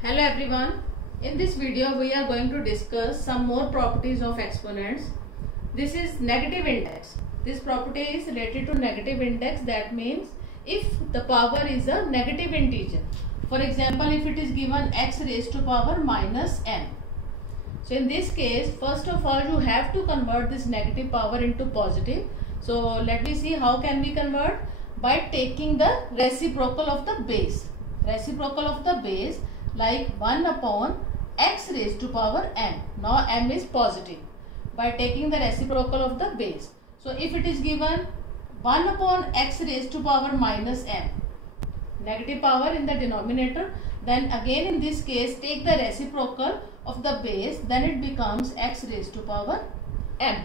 Hello everyone. In this video we are going to discuss some more properties of exponents. This is negative index. This property is related to negative index. That means if the power is a negative integer. For example, if it is given x raised to power minus n. So in this case, first of all you have to convert this negative power into positive. So let me see how can we convert. By taking the reciprocal of the base. Reciprocal of the base like 1 upon x raised to power n. Now m is positive. By taking the reciprocal of the base. So if it is given 1 upon x raised to power minus n. Negative power in the denominator. Then again in this case take the reciprocal of the base. Then it becomes x raised to power m.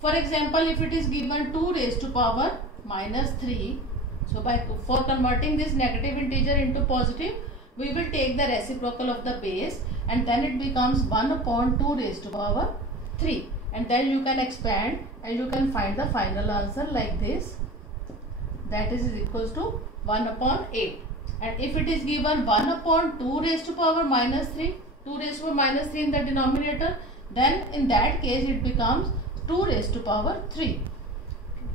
For example, if it is given 2 raised to power minus 3. So for converting this negative integer into positive, we will take the reciprocal of the base and then it becomes 1 upon 2 raised to power 3. And then you can expand and you can find the final answer like this. That is equals to 1 upon 8. And if it is given 1 upon 2 raised to power minus 3, 2 raised to power minus 3 in the denominator, then in that case it becomes 2 raised to power 3.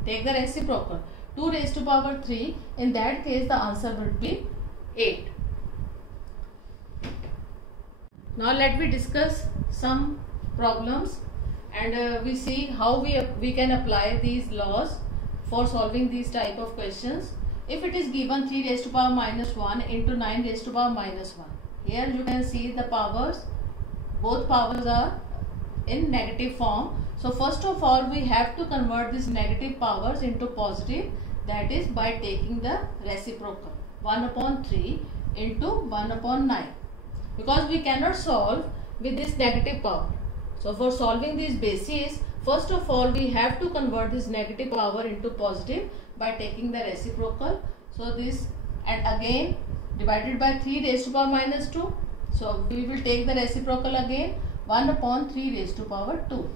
Take the reciprocal. 2 raised to power 3. In that case the answer would be 8. Now let me discuss some problems and we see how we can apply these laws for solving these type of questions. If it is given 3 raised to power minus 1 into 9 raised to power minus 1. Here you can see the powers, both powers are in negative form. So first of all we have to convert these negative powers into positive, that is by taking the reciprocal 1 upon 3 into 1 upon 9. Because we cannot solve with this negative power. So for solving these bases, first of all we have to convert this negative power into positive by taking the reciprocal. So this and again divided by 3 raised to power minus 2. So we will take the reciprocal again 1 upon 3 raised to power 2.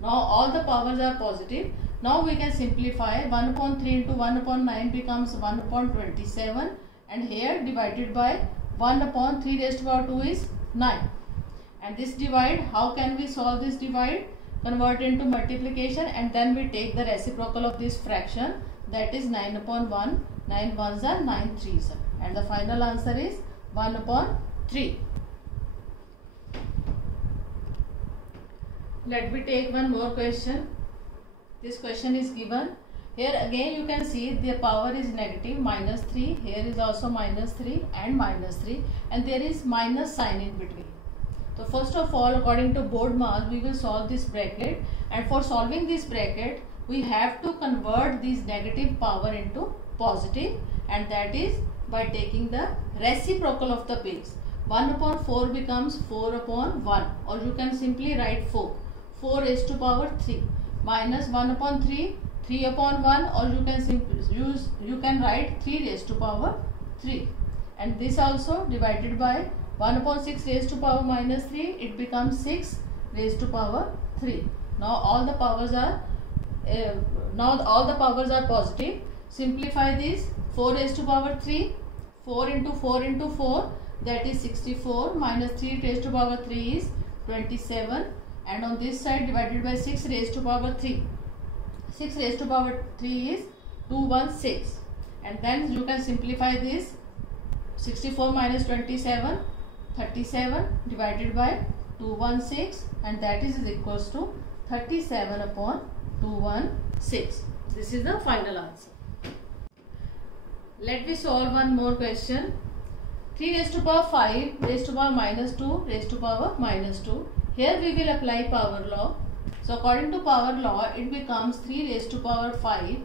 Now all the powers are positive. Now we can simplify 1 upon 3 into 1 upon 9 becomes 1 upon 27 and here divided by 1 upon 3 raised to power 2 is 9. And this divide, how can we solve this divide? Convert into multiplication and then we take the reciprocal of this fraction, that is 9 upon 1. 9 ones are 9 threes are. And the final answer is 1 upon 3. Let me take one more question. This question is given. Here again you can see the power is negative minus 3. Here is also minus 3 and minus 3 and there is minus sign in between. So first of all, according to BoardMass, we will solve this bracket, and for solving this bracket we have to convert this negative power into positive, and that is by taking the reciprocal of the base. 1 upon 4 becomes 4 upon 1, or you can simply write 4. 4 raised to power 3 minus 1 upon 3. 3 upon 1, or you can simply you can write 3 raised to power 3, and this also divided by 1 upon 6 raised to power minus 3, it becomes 6 raised to power 3. Now all the powers are positive. Simplify this. 4 raised to power 3, 4 into 4 into 4, that is 64, minus 3 raised to power 3 is 27, and on this side divided by 6 raised to power 3. 6 raised to power 3 is 216, and then you can simplify this. 64 minus 27, 37 divided by 216, and that is equals to 37 upon 216. This is the final answer. Let me solve one more question. 3 raised to power 5 raised to power minus 2 raised to power minus 2. Here we will apply power law. So according to power law, it becomes 3 raised to power 5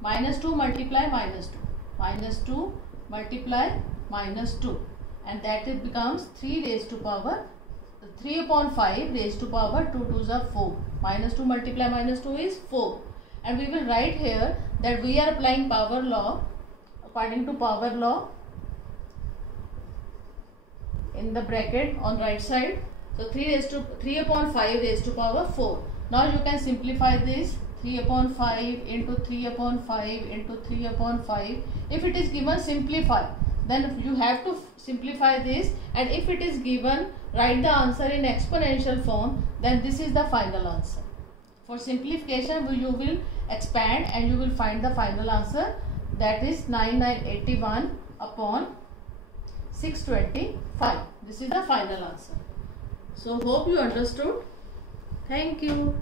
minus 2 multiply minus 2. Minus 2 multiply minus 2. And that it becomes 3 raised to power 3 upon 5 raised to power 2 2s are 4. Minus 2 multiply minus 2 is 4. And we will write here that we are applying power law according to power law in the bracket on right side. So 3 upon 5 raised to power 4. Now you can simplify this. 3 upon 5 into 3 upon 5 into 3 upon 5. If it is given, simplify. then you have to simplify this, and if it is given, write the answer in exponential form, then this is the final answer. For simplification, you will expand and you will find the final answer, that is 9981 upon 625. This is the final answer. So hope you understood. Thank you.